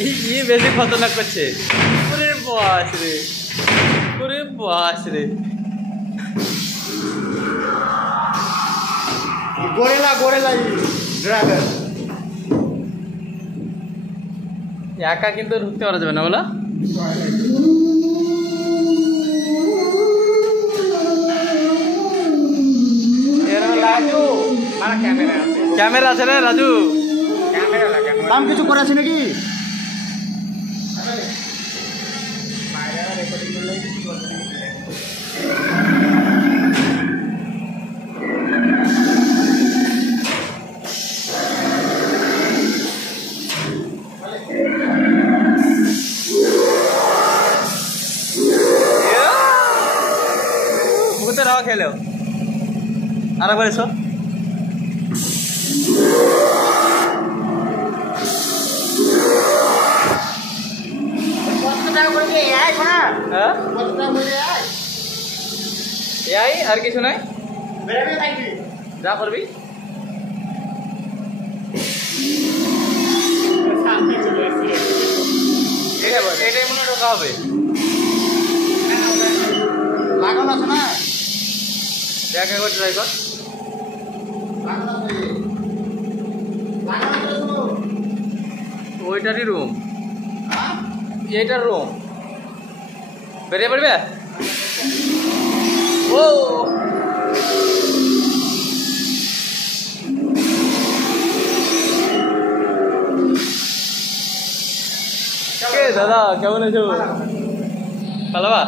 ये বেশি খতরনাক করছে। ওরে বাস রে, ওরে বাস রে। গোরেলা গোরেলা ড্রাগন একা কিন্তু ঢুকতে পারা যাবে না বলো। রাজু ক্যামেরা আছে রে রাজু। দাম কিছু করে আছে নাকি? মুখে রাও খেলো আর একবার এসো। এআই আর কিছু নাই, যা করবি এটাই মনে ঢোকা হবে। লাগানো আছে না? দেখ একবার ট্রাই কর। ওইটারই রুম, এইটার রুম বেরিয়ে পড়বে। ও কে দাদা কেমন আছো? ভালো বা?